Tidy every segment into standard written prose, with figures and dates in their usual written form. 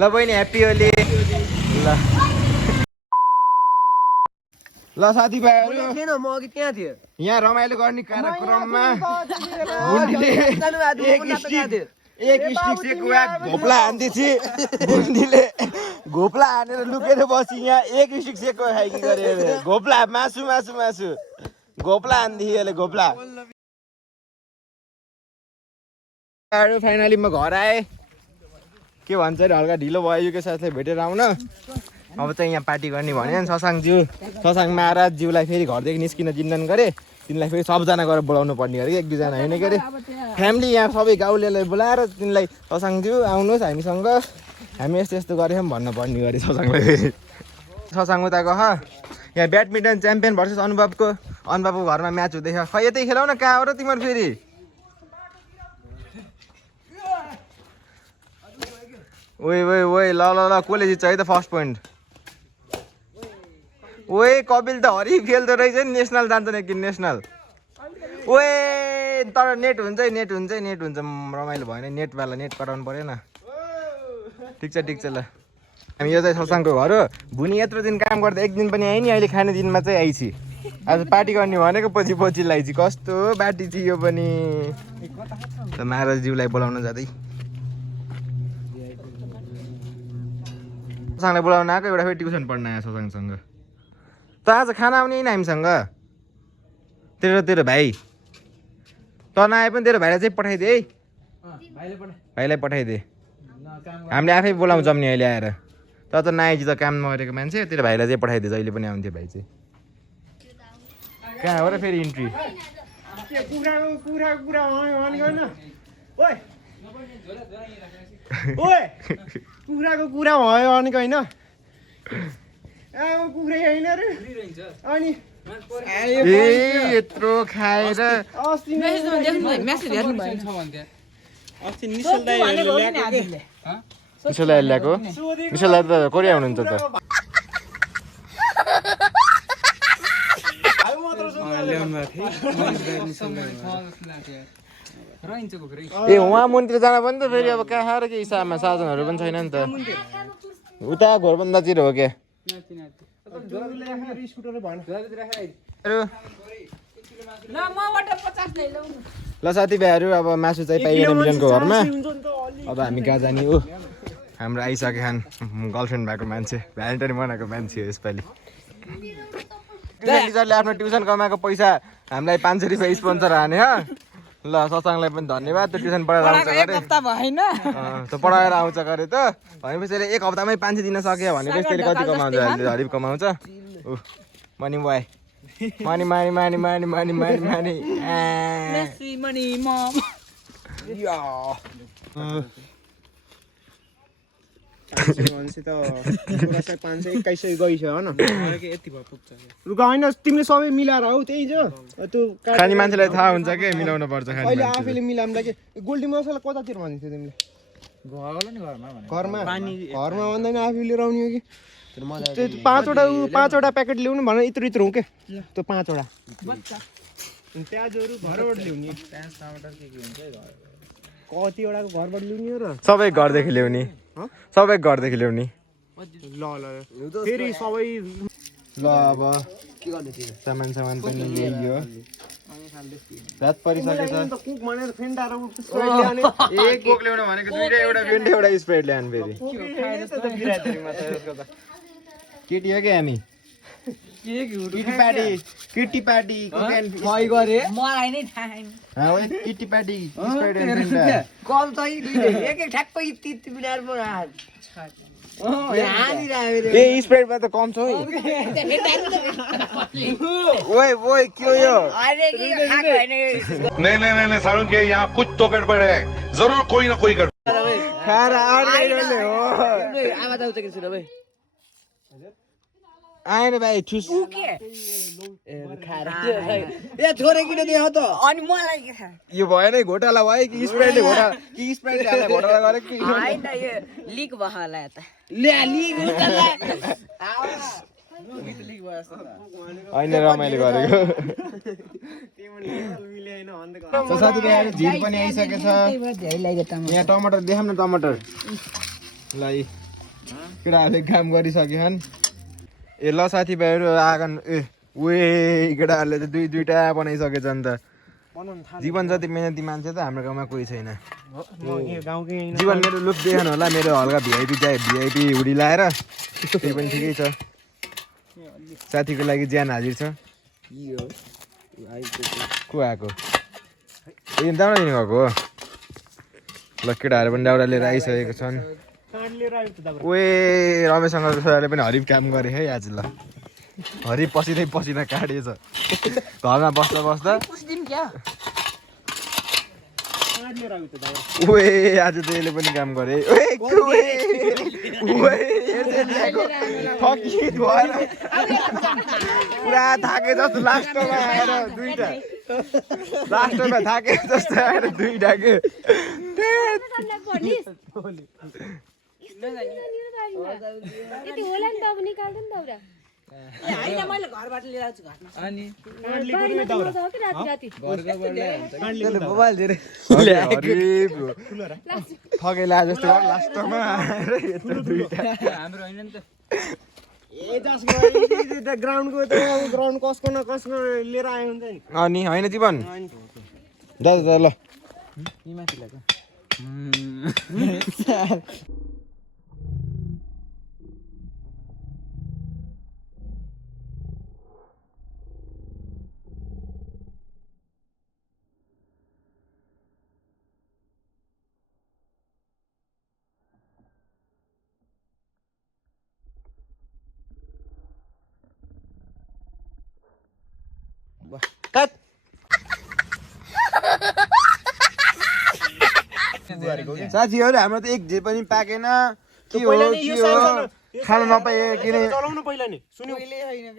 ल बहिनी ह्याप्पी होली ल ल साथीभाइहरू म अघि त्यहाँ थिएँ यहाँ रमाइलो गर्ने कार्यक्रममा एक स्टिक चाहिँ घोप्ला हान्दैछ बुन्डीले घोप्ला हानेर लुकेर बसी यहाँ एक स्टिक सेको खाइकी गरे घोप्ला मासु मासु मासु घोप्ला हान्दैछ यसले घोप्ला फाइनली म घर आएँ के भन्छ अरे हल्का ढिलो भयो युके साथीलाई भेटेर आउन अब चाहिँ यहाँ पार्टी गर्ने भने शशाङ्क महाराजज्यूलाई फेरि घरदेखि निस्किन चिन्तन गरे तिनलाई फेरि सबजना गएर बोलाउनु पर्ने अरे एक दुईजना होइन के अरे फ्यामिली यहाँ सबै गाउँलेलाई बोलाएर तिनलाई शशाङ्कज्यू आउनुहोस् हामीसँग हामी यस्तो यस्तो गरेछौँ भन्न पर्ने गरे शशाङ्कलाई फेरि शशाङ्क उता गह यहाँ ब्याडमिन्टन च्याम्पियन भर्सेस अनुभवको घरमा म्याच हुँदैछ खै यतै खेलाउ न कहाँ हो र तिमीहरू फेरि ओए ओए ओए ल ल ल कसले जित्छ है त फर्स्ट पोइन्ट ओए कपिल त हरि खेल्दो रहेछ नि नेसनल जान्छ नि कि नेसनल ओए तर नेट हुन्छ रमाइलो भएन नेटवाला नेट कटाउनु परेन ठिक छ ल हामी यो चाहिँ शशाङ्कको घर हो भुनी यत्रो दिन काम गर्दा एक दिन पनि आयो नि अहिले खाने दिनमा चाहिँ आइछि आज पार्टी गर्ने भनेको पछि लाइछि कस्तो बाटी छ यो पनि त महाराजज्यूलाई बोलाउन जाँदै शशाङ्कलाई बोलाउन आएको एउटा फेरि ट्युसन पढ्न आयो शशाङ्कसँग त आज खाना आउने होइन हामीसँग तेरो भाइ त नआए पनि तेरो भाइलाई चाहिँ पठाइदे है भाइलाई पठाइदे हामीले आफै बोलाउँछौँ नि अहिले आएर त नआएपछि त काम नगरेको मान्छे तेरो भाइलाई चाहिँ पठाइदे जहिले पनि आउँथ्यो भाइ चाहिँ कहाँ हो र फेरि इन्ट्री कुखुराको कुरा भयो भनेको होइन कुखुरै होइन र अनि यत्रो खाएर निशललाई ल्याएको निशललाई त कोरिया हुनुहुन्छ त ए उहाँ मुनितिर जान पनि त फेरि अब कहाँ र के हिसाबमा साधनहरू पनि छैन नि त उता घोरबन्दातिर हो क्या ल साथीभाइहरू अब मासु चाहिँ पाइएन मिलनको घरमा अब हामी कहाँ जाने हो हाम्रो आइसके खान गर्लफ्रेन्ड भएको मान्छे भ्यालेन्टाइन बनाएको मान्छे हो यसपालि टिचरले आफ्नो ट्युसन कमाएको पैसा हामीलाई 500 रुपियाँ स्पोन्सर हाने ल शशाङ्कलाई पनि धन्यवाद त्यो ट्युसन पढाएर आउँछ गरे त्यो पढाएर आउँछ गरे त भनेपछि एक हप्तामै 500 दिन सक्यो भनेपछि त्यसले कति कमाउँछ अहिले हरिब कमाउँछ money why money money money money money money money money मम होइन तिमीले सबै मिलाएर हौ त्यही जो त्यो खाने मान्छेलाई थाहा हुन्छ के मिलाउनु पर्छ अहिले आफैले मिलाउँदा के गोल्डी मसला कतातिर भन्थ्यो तिमीले घरमा भन्दैन आफै लिएर आउने हो कि त्यो पाँचवटा प्याकेट ल्याउनु भनेर यत्रो यत्रो हो के त्यो 5वटा प्याजहरू घरबाट ल्याउने कतिवटाको घरबाट ल्याउने र सबै घरदेखि ल्याउने ल फेरि सबै ल अब सामान पनि ल्याइयो रात परिसकेछ कुक भनेर फेन्टाएर एक कोक ल्याउनु भनेको एउटा स्प्राइट ल्याउनु फेरि केटी हो क्या हामी किटी पार्टी मलाई नै थाहा छैन किटी पार्टी स्प्राइट एन्ड फेन्टा कम चाहिँ एक ठ्याक्कै यति बिनार पो ए स्प्राइटमा त कम छ है ओए ओए के हो यो नहीं सारुण के यहाँ कुछ तो गड़बड़ है जरूर कोई ना कोई गड़बड़ खाएर आर्दैले हो आमा त उता किन भाइ आएन भाइ ठुस ए छोरे किन दियो त अनि मलाई के थाहा यो भएन घोटाला भयो कि स्प्राइटले घोटाला गरे कि हैन यो लिक भयो होला त ले लिक हुन्छ होइन रमाइलो गरेको साथीभाइहरू झिल पनि आइसकेछ यहाँ टमाटर देखाउँ न टमाटर ल केटाहरूले काम गरिसकेछन् ए ल साथीभाइहरू आँगन केटाहरूले त दुईटा बनाइसकेछ नि त जीवन जति मेहनती मान्छे त हाम्रो गाउँमा कोही छैन जीवन मेरो लुक देख्नु होला मेरो हल्का भिआइपी हुडी लाएर त्यही पनि ठिकै छ साथीको लागि ज्यान हाजिर छ को आएको ए दाउरा लिनु गएको हो ल केटाहरू पनि दाउरा लिएर आइसकेको छन् रमेशसँग छोराले पनि हरिफ काम गरे है आज ल हरिफ पसिना काटेछ घरमा बस्दा बस्दा आज त यसले पनि काम गरे पुरा थाके जस्तो लास्टमा आएर थाके जस्तो आएर दुईटा के थकेला जस्तो लास्टमा आएर ग्राउन्ड कसको न कसको लिएर आयो हुन्छ नि अनि होइन जीवन दादा ल साथीहरू हाम्रो त एक जे पनि पाकेन के हो खान नपाए किन चलाउनु पहिला नि सुन्यो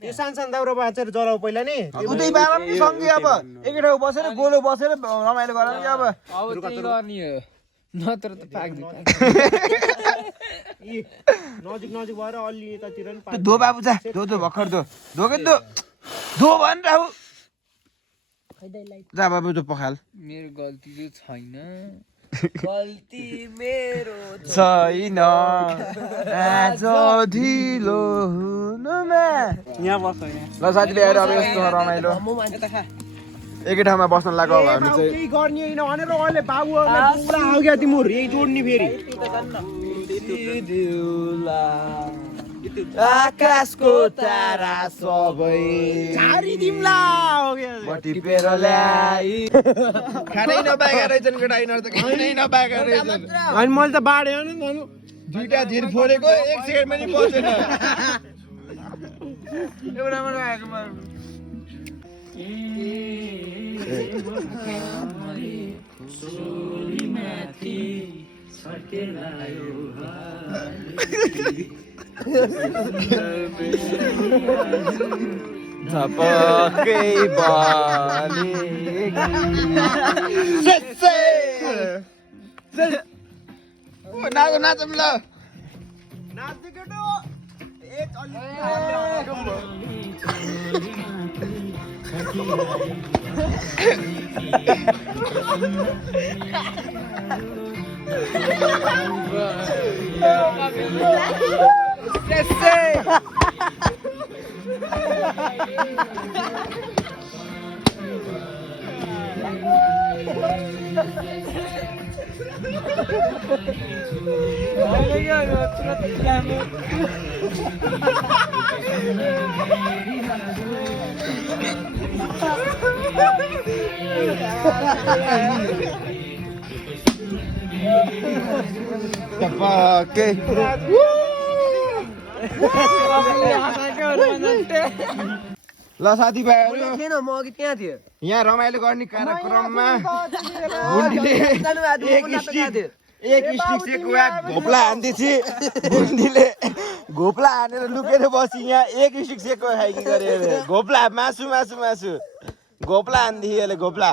यो सानो दाउरा बाचेर जलाउ पहिला नि उतै बालम नि सँगै अब एकै ठाउँ बसेर गोलो बसेर रमाइलो गरौँ नि अब नत्र त पाक्दैन नजिक भएर अलि यतातिर नि दो बाबु जा दो भर्खर दो भन राहु जा बाबु जो पखाल मेरो गल्ती छैन गल्ती मेरो छैन आज ढिलो हुनुमा यहाँ बस्छ ल साथीभाइहरू अब यस्तो रमाइलो एकै ठाउँमा बस्न लाग्यो अब हामी चाहिँ केही गर्ने होइन भनेर अहिले बाबुहरूले पुरा आउग्या तिम्रो यही जोड्ने फेरि आकाशको तारा सबै झारिदिउँला टिपेर ल्याई खानै नपाएका रहेछन् केटा यिनीहरू त खानै नपाएका रहेछन् अनि मैले त बाँड्यो नि दुईटा झिर फोडेको एक सेकेन्ड पनि बसेन एउटामा आएको झपकै बाली नाचौँ ल नाच्दै केटो ल साथीभाइहरू म अघि त्यहाँ थिएँ यहाँ रमाइलो गर्ने कार्यक्रममा एक स्टिक घोप्ला हान्दैछि बुन्डीले घोप्ला हानेर लुकेर बसी यहाँ एक स्टिक सेको खाइकी गरे घोप्ला मासु घोप्ला हान्दैछि यसले घोप्ला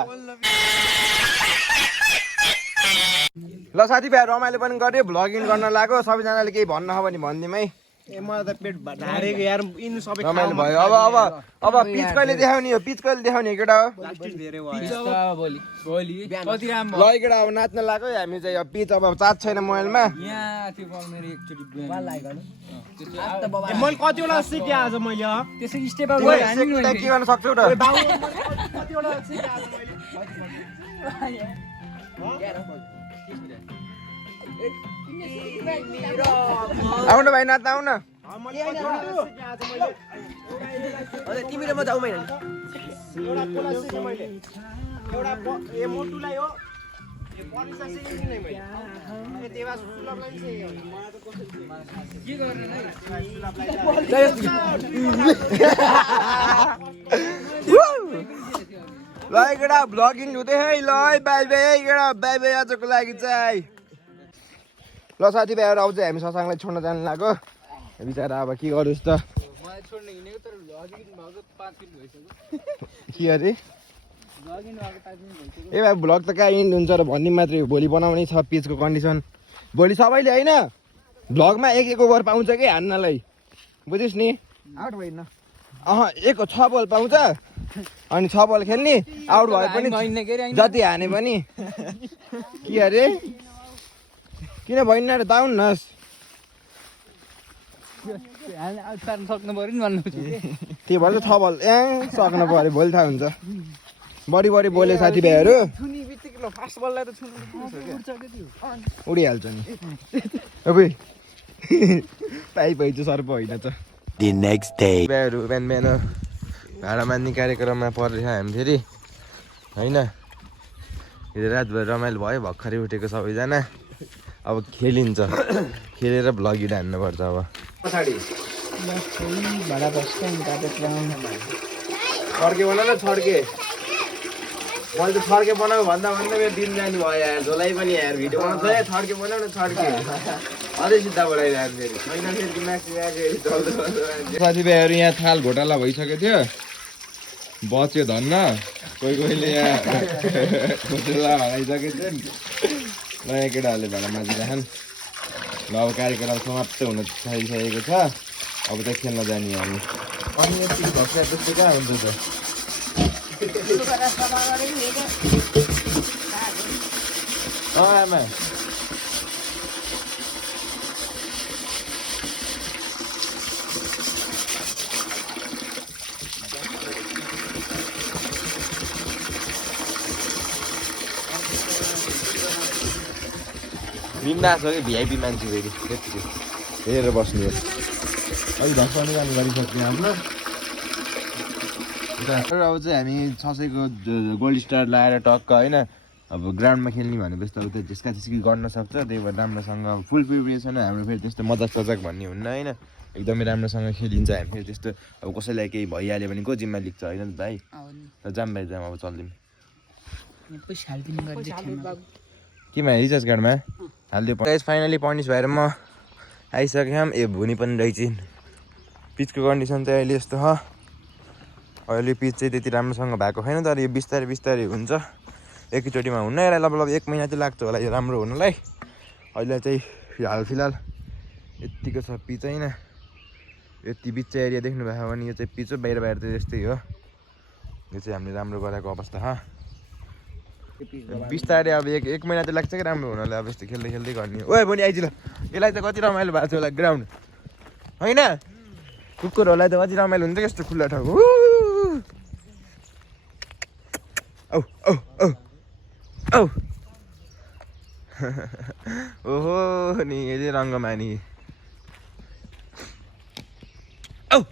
ल साथीभाइ रमाइलो पनि गऱ्यो भ्लगिङ गर्न लाग्यो सबैजनाले केही भन्नु हो भने भनिदिउँ है ए मलाई त पेट ढारेको यार यिनी सबै रमाइलो भयो अब पिच कहिले देखाउने हो पिच कहिले देखाउने हो केटा हो धेरै भयो ल केटा अब नाच्न लाग्यो हामी चाहिँ अब पिच अब चार्ज छैन मोबाइलमा मैले कतिवटा सिकेँ आज मैले के गर्न सक्छौ त कतिवटा सिकेँ आज मैले आउनु भाइ नाच्न आउन तिमी र म जाउँ होइन एउटा कोला सिकेँ मैले एउटा ए मोटुलाई हो ए परिसा सिकेँ नि मैले ए देवा सुलभलाई नि सिकेँ के ल केटा भ्लगिङ हुँदै है ल बाई बाई केटा बाई बाई आजको लागि चाहिँ ल साथीभाइहरू आउँछ हामी ससाङलाई छोड्न जानु लाग्यो बिचरा अब के गरोस् त के अरे ए भाइ भ्लग त कहाँ इन्ड हुन्छ र भन्ने मात्रै हो भोलि बनाउनै छ पिचको कन्डिसन भोलि सबैले होइन भ्लगमा एक ओभर पाउँछ कि हान्नलाई बुझिस् नि आउट भएन एक 6 बल पाउँछ अनि 6 बल खेल्ने आउट भए पनि जति हाने पनि के अरे किन भएन र दाउन नस् त्यही भएर 6 बल सक्नु पऱ्यो भोलि थाहा हुन्छ बढी बोले साथीभाइहरू उडिहाल्छ नि पाइप चाहिँ सर्प होइन त भाइहरू बिहान भाडा मान्ने कार्यक्रममा परेछ हामी फेरि होइन हिजो रातभर रमाइलो भयो भर्खरै उठेको सबैजना अब खेलिन्छ खेलेर भ्लगिड हान्नुपर्छ अब छड्के बना न छड्के मैले त छड्के बनाऊ भन्दा मेरो दिन जाने भयो यार झोलाइ पनि यार भिडियो बनाउँछ है छड्के बनाऊ न छड्के अझै सिधा बढाइरहेको फेरि छैन फेरि साथीभाइहरू यहाँ थाल घोटाला भइसकेको थियो बच्यो धन्न कोहीले यहाँ घोटाला हराइसकेको थियो नयाँ केटाहरूले भाडा माझिराखन् ल अब कार्यक्रम समाप्त हुन थालिसकेको छ अब त खेल्न जाने हामी अनि यति भक्सा त्यस्तो कहाँ हुन्छ त आमा बिन्दास हो कि भिआइपी मान्छे फेरि त्यतिकै हेरेर बस्ने हो अलिक धक्साउने जानु गरिसक्ने आफ्नो अब चाहिँ हामी 600को गोल्ड स्टार लगाएर टक्क होइन अब ग्राउन्डमा खेल्ने भनेपछि त अब त्यो झिस्का झिस्की गर्न सक्छ त्यही भएर राम्रोसँग फुल प्रिपरेसन हाम्रो फेरि त्यस्तो मजाक सजाक भन्ने हुन्न होइन एकदमै राम्रोसँग खेलिन्छ हामी फेरि त्यस्तो अब कसैलाई केही भइहाल्यो भने को जिम्मा लिन्छ होइन भाइ र जाम भाइ जाम अब चल्दिउँ केमा रिचार्ज कार्डमा हालिदियो फाइनली पनिस भएर म आइसकेँ ए भुनी पनि रहेछन् पिचको कन्डिसन चाहिँ अहिले यस्तो छ अहिले पिच चाहिँ त्यति राम्रोसँग भएको छैन तर यो बिस्तारै बिस्तारै हुन्छ एकैचोटिमा हुन्न यसलाई लगभग 1 महिना चाहिँ लाग्छ होला यो राम्रो हुनलाई अहिले चाहिँ हालफिलहाल यत्तिको छ पिच होइन यति बिच एरिया देख्नु भएको भने यो चाहिँ पिच हो बाहिर चाहिँ यस्तै हो यो चाहिँ हामीले राम्रो गराएको अवस्था छ बिस्तारै अब 1 महिना चाहिँ लाग्छ कि राम्रो हुनलाई अब यस्तो खेल्दै खेल्दै गर्ने ओ भोलि आइज ल यसलाई त कति रमाइलो भएको छ होला ग्राउन्ड होइन कुकुरहरूलाई त कति रमाइलो हुन्छ यस्तो खुल्ला ठाउँ औ औ औ औ ओहो नि यो चाहिँ रङ्गमानी औ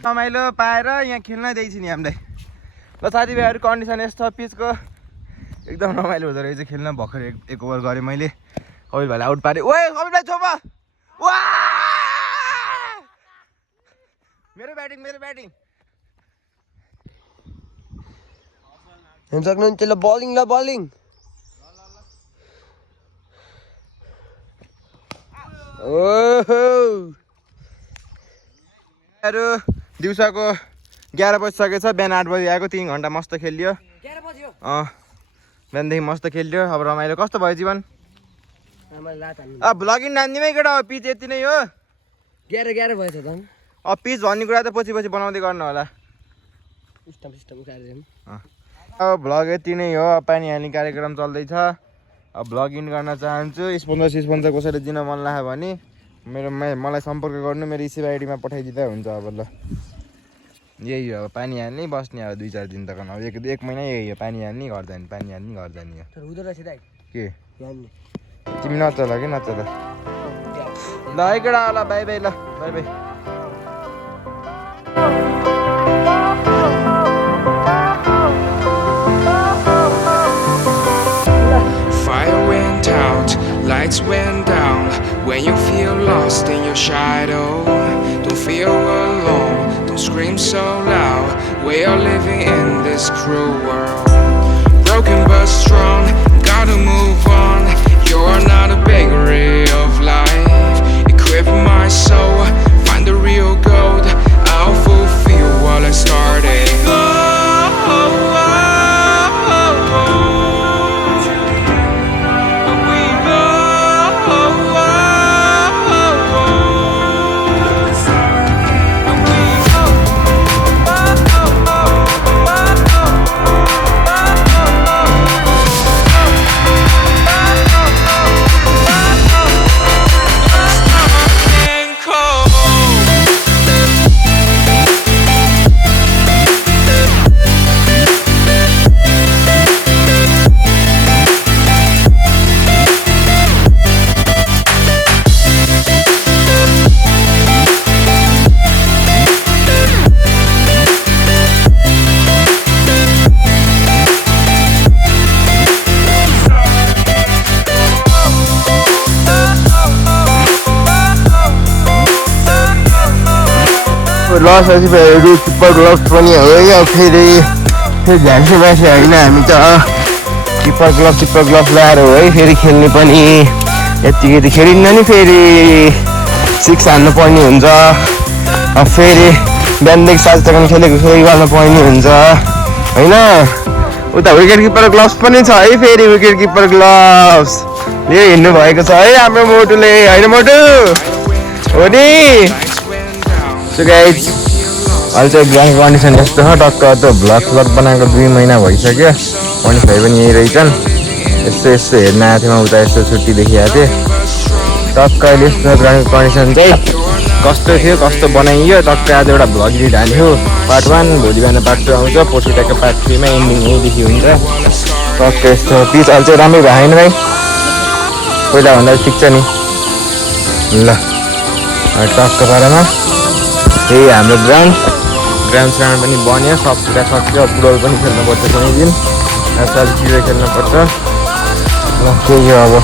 रमाइलो पाएर यहाँ खेल्न दिएछ नि हामीलाई ल साथीभाइहरू कन्डिसन यस्तो पिचको एकदम रमाइलो हुँदो रहेछ खेल्न भर्खर एक ओभर गरेँ मैले कपिल भाइलाई आउट पारेँ ओए कपिल भाइ छोपा वा मेरो ब्याटिङ हेर्न सक्नुहुन्छ ल बलिङ ओहो दिउँसोको 11 बजिसकेछ बिहान 8 बजी आएको 3 घन्टा मस्त खेलियो बिहानदेखि मस्त खेलियो अब रमाइलो कस्तो भयो जीवन भ्लगिङ नान्दिमै केटा हो पिच यति नै हो 11 भएछ त अब पिच भन्ने कुरा त पछि बनाउँदै गर्नु होला अब भ्लग यति नै हो पानी हाल्ने कार्यक्रम चल्दैछ अब भ्लग इन गर्न चाहन्छु स्पोन्सर कसैले दिन मन लाग्यो भने मलाई सम्पर्क गर्नु मेरो इसेवा आइडीमा पठाइदिँदा हुन्छ अब ल यही हो अब पानी हाल्ने बस्ने अब 2-4 दिन त अब एक महिना यही हो पानी हाल्ने घर जाने पानी हाल्ने घर जाने के तिमी नचल कि नचल ल है केटा ल बाई बाई ल by by Fire went out, lights went down. When you feel lost in your shadow, don't feel alone, don't scream so loud. We are living in this cruel world. Broken but strong, gotta move on. You are not a bakery of life. Equip my soul, find the real gold. I'll fulfill what I started. ल साथीभाइहरू किपर gloves पनि हो यो फेरि झाँसी मासी होइन हामी त किपर ग्लभ्स लगाएर हो है फेरि खेल्ने पनि यत्तिकै त खेलिन्न नि फेरि 6 हान्नु पर्ने हुन्छ अब फेरि बिहानदेखि साँझसम्म खेलेको गर्नुपर्ने हुन्छ होइन उता विकेट किपर ग्लभ्स पनि छ है फेरि विकेट किपर ग्लभ्स यो हिँड्नु भएको छ है हाम्रो मोटुले होइन मोटु हो नि सो गाइज अहिले चाहिँ ग्राउन्ड कन्डिसन यस्तो छ टक्क त्यो भ्लग बनाएको 2 महिना भइसक्यो मनिष भाइ पनि यहीँ रहेछन् यस्तो हेर्न आएको थिएँ म उता यस्तो छुट्टी देखिरहेको थिएँ टक्क अहिले यस्तो ग्राउन्ड कन्डिसन चाहिँ कस्तो थियो कस्तो बनाइयो टक्क आज एउटा भ्लग एडिट हाल्यो पार्ट 1 भोलि बिहान पार्ट 2 आउँछ पर्सिटाको पार्ट 3 मा एन्डिङ यहीँदेखि हुन्छ टक्क यस्तो पिच अहिले चाहिँ राम्रै भएन भाइ पहिला भन्दा ठिक छ नि ल टक्क पारामा यही हाम्रो ग्राउन्ड पनि बन्यो सब कुरा सक्यो फुटबल पनि खेल्नुपर्छ कुनै दिन सालतिर खेल्नुपर्छ ल त्यही हो अब